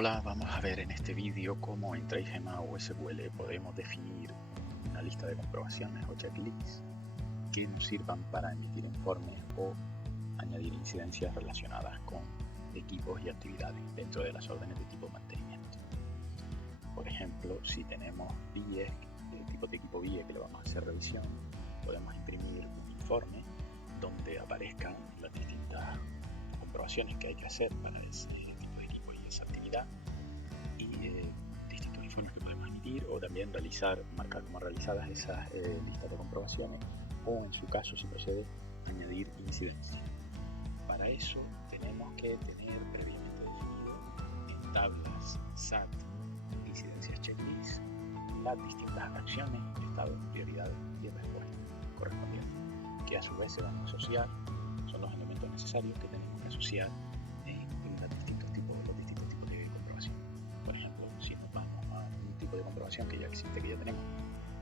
Hola, vamos a ver en este vídeo cómo en TraceGEMA o SQL podemos definir una lista de comprobaciones o checklists que nos sirvan para emitir informes o añadir incidencias relacionadas con equipos y actividades dentro de las órdenes de tipo mantenimiento. Por ejemplo, si tenemos BIES, tipo de equipo BIES que le vamos a hacer revisión, podemos imprimir un informe donde aparezcan las distintas comprobaciones que hay que hacer para ese tipo de equipo y esa actividad y distintos informes que podemos emitir o también marcar como realizadas esas listas de comprobaciones o en su caso, si procede, añadir incidencias. Para eso tenemos que tener previamente definido en tablas SAT, incidencias checklist, las distintas acciones, estados, prioridades y respuestas correspondientes, que a su vez se van a asociar, son los elementos necesarios que tenemos que asociar en los distintos tipos de comprobación. Por ejemplo, si nos vamos a un tipo de comprobación que ya existe, que ya tenemos,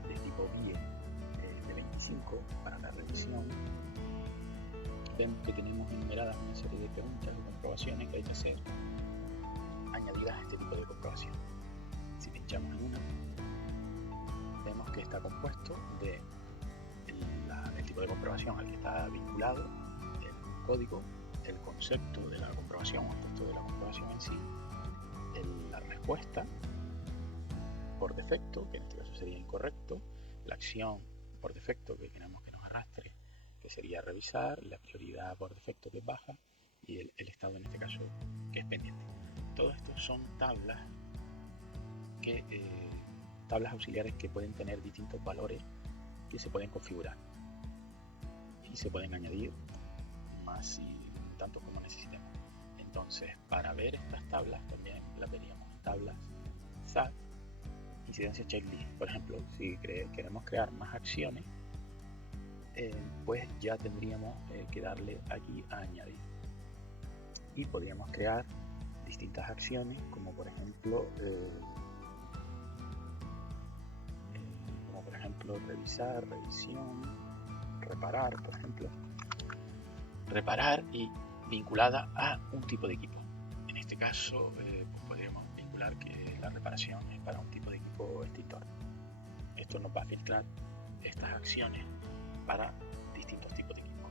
de tipo BIE de 25 para la revisión, vemos que tenemos enumeradas una serie de preguntas o comprobaciones que hay que hacer añadidas a este tipo de comprobación. Si pinchamos en una, vemos que está compuesto de el tipo de comprobación al que está vinculado, el código, el concepto de la comprobación o el texto de la comprobación en sí, la respuesta por defecto, que en este caso sería incorrecto, la acción por defecto que queremos que nos arrastre, que sería revisar, la prioridad por defecto que es baja y el estado en este caso que es pendiente. Todo esto son tablas auxiliares que pueden tener distintos valores que se pueden configurar y se pueden añadir más y tanto como necesitemos. Entonces, para ver estas tablas también las veríamos en tablas SAT, incidencias checklist. Por ejemplo, si queremos crear más acciones, pues ya tendríamos que darle aquí a añadir y podríamos crear distintas acciones, como por ejemplo revisar, revisión, reparar, por ejemplo, reparar y vinculada a un tipo de equipo. En este caso pues podríamos vincular que la reparación es para un tipo de equipo extintor. Esto nos va a filtrar estas acciones para distintos tipos de equipo.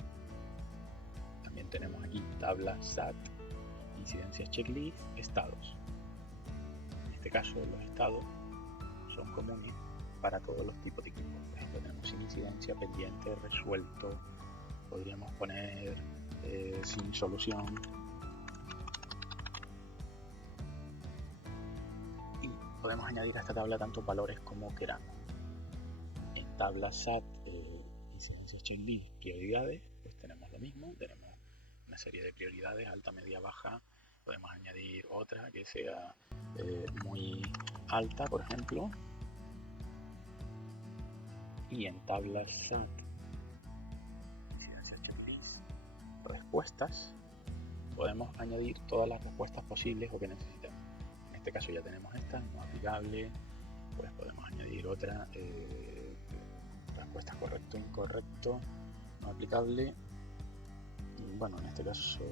También tenemos aquí tabla SAT, incidencias checklist, estados. En este caso los estados son comunes para todos los tipos de equipo. Por ejemplo, tenemos sin incidencia, pendiente, resuelto, podríamos poner sin solución y podemos añadir a esta tabla tantos valores como queramos. En tabla SAT, incidencias checklist, prioridades, pues tenemos lo mismo, tenemos una serie de prioridades, alta, media, baja. Podemos añadir otra que sea muy alta, por ejemplo. Y en tabla SAT, incidencias checklist, respuestas, podemos añadir todas las respuestas posibles o que necesitemos. En este caso ya tenemos esta, no aplicable, pues podemos añadir otra, respuesta correcto, incorrecto, no aplicable. Y bueno, en este caso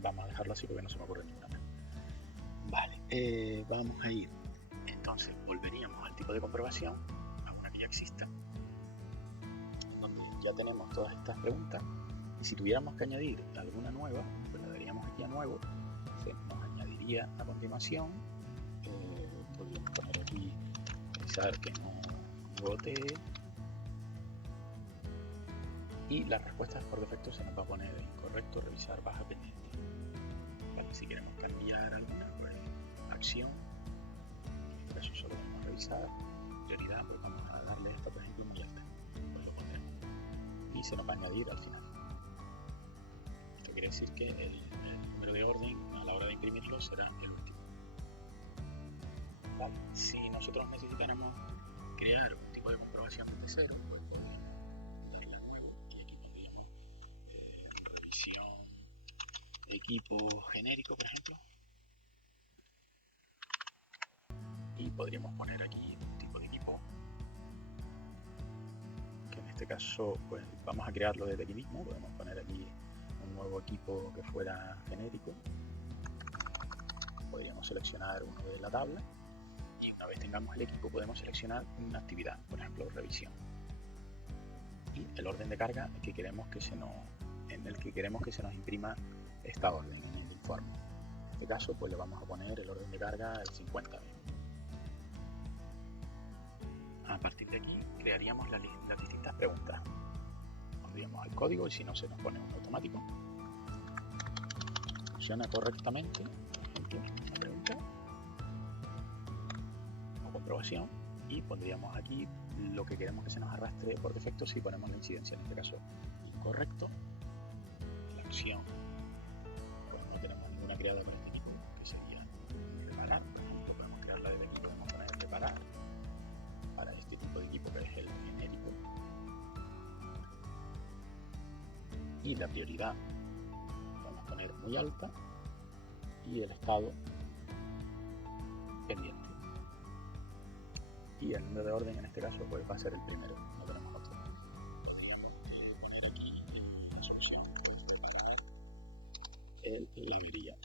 vamos a dejarlo así porque no se me ocurre ninguna más. Vale, vamos a ir. Entonces volveríamos al tipo de comprobación, a una que ya exista, donde ya tenemos todas estas preguntas. Y si tuviéramos que añadir alguna nueva, pues le daríamos aquí a nuevo, se nos añadiría a continuación. Podríamos poner aquí revisar que no gotee y las respuestas por defecto se nos va a poner incorrecto, revisar, baja, pendiente. Vale, si queremos cambiar alguna, pues acción, en este caso solo vamos a revisar, prioridad, pues vamos a darle esta, por ejemplo, muy alta, pues lo pondremos y se nos va a añadir al final. Esto quiere decir que el número de orden a la hora de imprimirlo será el último. Vale. Si nosotros necesitáramos crear un tipo de comprobación desde cero, pues podríamos darle a nuevo y aquí pondríamos revisión de equipo genérico, por ejemplo, y podríamos poner aquí un tipo de equipo que en este caso pues vamos a crearlo desde aquí mismo. Podemos poner aquí un nuevo equipo que fuera genérico podríamos seleccionar uno de la tabla y una vez tengamos el equipo podemos seleccionar una actividad, por ejemplo revisión, y el orden de carga en el que queremos que se nos imprima esta orden en el informe. En este caso pues le vamos a poner el orden de carga el 50. A partir de aquí crearíamos las distintas preguntas. Pondríamos el código y si no se nos pone un automático. Funciona correctamente, por ejemplo, una pregunta o comprobación, y pondríamos aquí lo que queremos que se nos arrastre por defecto si ponemos la incidencia, en este caso incorrecto. La acción, pues no tenemos ninguna creada con este equipo, que sería reparar. Por ejemplo, podemos crearla desde aquí, podemos poner reparar para este tipo de equipo que es el genérico. Y la prioridad vamos a poner muy alta y el estado pendiente. Y el número de orden en este caso pues va a ser el primero, no tenemos otro. Podríamos poner aquí la solución para la avería.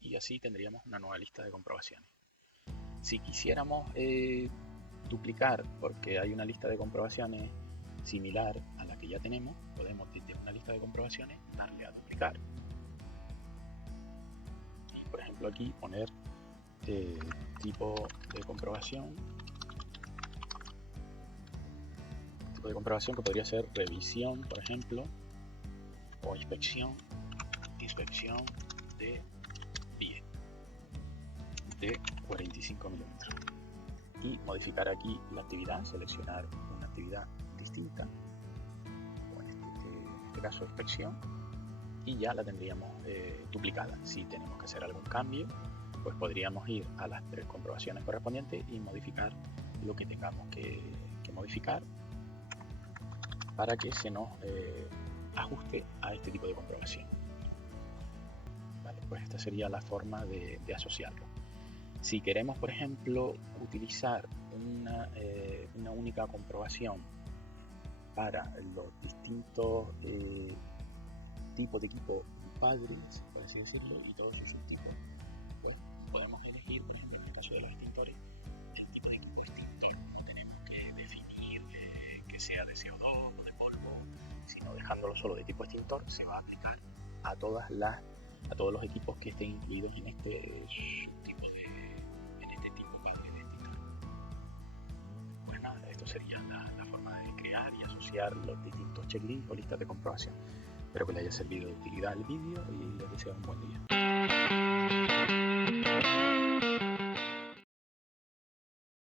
Y así tendríamos una nueva lista de comprobaciones. Si quisiéramos duplicar, porque hay una lista de comprobaciones similar a la que ya tenemos, podemos desde una lista de comprobaciones darle a duplicar. Y por ejemplo aquí poner tipo de comprobación que podría ser revisión, por ejemplo, o inspección de pie de 45 milímetros, y modificar aquí la actividad, seleccionar una actividad distinta, o en este caso inspección, y ya la tendríamos duplicada. Si tenemos que hacer algún cambio, pues podríamos ir a las tres comprobaciones correspondientes y modificar lo que tengamos que modificar para que se nos ajuste a este tipo de comprobación. Vale, pues esta sería la forma de asociarlo. Si queremos, por ejemplo, utilizar una única comprobación para los distintos tipos de equipo padres, por así decirlo, y todos esos tipos, pues podemos elegir, por ejemplo, en el caso de los extintores, el tipo de equipo extintor. No tenemos que definir que sea de CO2 o de polvo, sino dejándolo solo de tipo extintor, se va a aplicar a todos los equipos que estén incluidos en este tipo padre de extintor. Pues nada, esto sería la forma de crear y asociar los distintos checklists o listas de comprobación. Espero que les haya servido de utilidad el vídeo y les deseo un buen día.